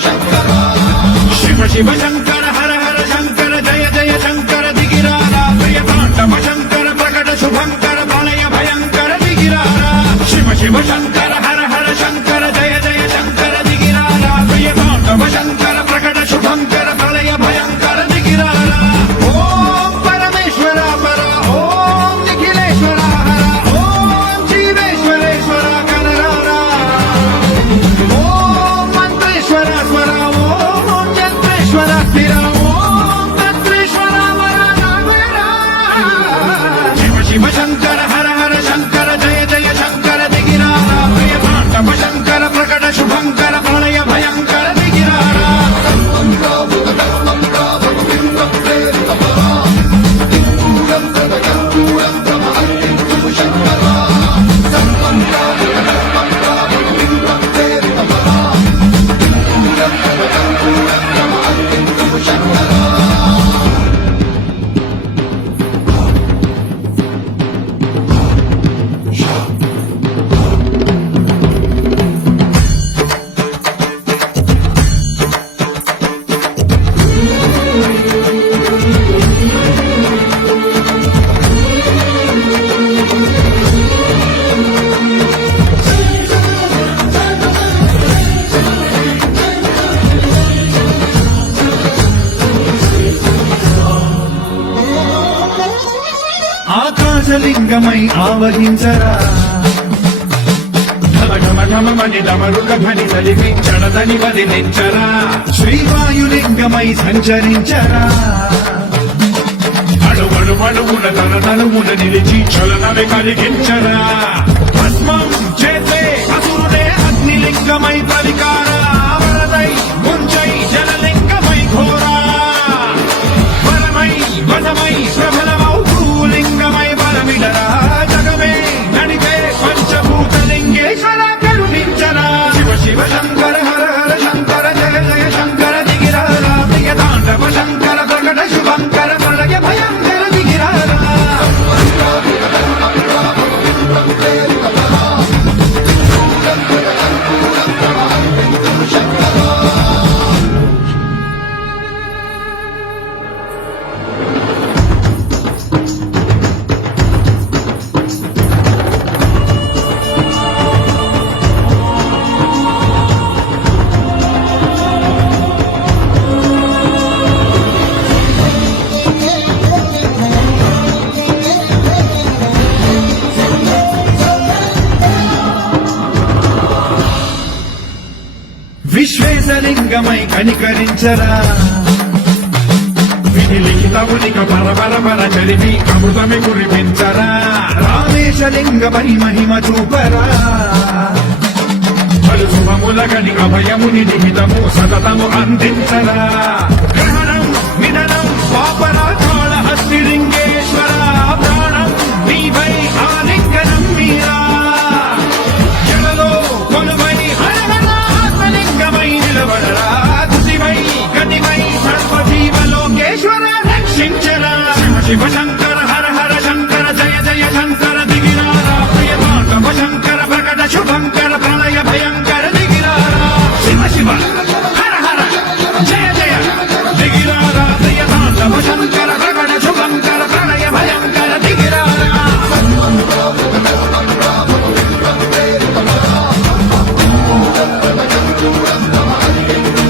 శంకరా శివ శివ శంకర హర హర శంకర జయ జయ శంకర దిగిరారా ప్రియ తాండవ శంకర ప్రకట శుభంకర ప్రళయ భయంకర దిగిరారా శివ శివ శంకర హర హర శంకర జయ జయ శంకర దిగిరారా ప్రియ తాండవ శంకర ప్రకట శుభంకర ప్రళయ భయంకర దిగిరారా ఓం పరమేశ్వర పర ఓం నిఖిలేశ్వర హర ఓం జీవేశ్వరేశ్వర కనరారా ఓం మంత్రేశ్వర స్వర ఓం చంద్రేశ్వర స్థిర ఓం తత్రేశ్వర వరనామరా శివ శివ శంకర హర హర శంకర జయ జయ శంకర దిగిరారా ప్రియ తాండవ శంకర ప్రకట శుభంకర ప్రళయ భయంకర దిగిరారా ఆకాశలింగమై ఆవహించరా ఘమఘమఘమని డమరుక ధ్వని కలిపి చడదని వదిలించరా శ్రీవాయులింగమై సంచరించరా అడుగడుమడుగున తన తనుమున నిలిచి చలనమే కలిగించరా భస్మం చేసే అసురుడే అగ్నిలింగమై పరికారా వరదై ముంచై జలలింగమై ఘోరా వరమై వనమై ప్రబలమౌ భూలింగమై బలమిడరా జగమే నడిపే పంచభూతలింగేశ్వర కరుణించరా శివ శివ శంకర హర హర శంకర జయ జయ శంకర దిగిరారా ప్రియ తాండవ శంకర ప్రకట శుభంకర ప్రళయ భయంకర దిగిరారా విశ్వేశలింగమై కనికరించరా విధి లిఖితమునిక పరపరపర చరివి అమృతమి కురిపించరా రామేశలింగమై మహిమ చూపరా పలు శుభముల గని అభయముని నిహితము సతతము అందించరా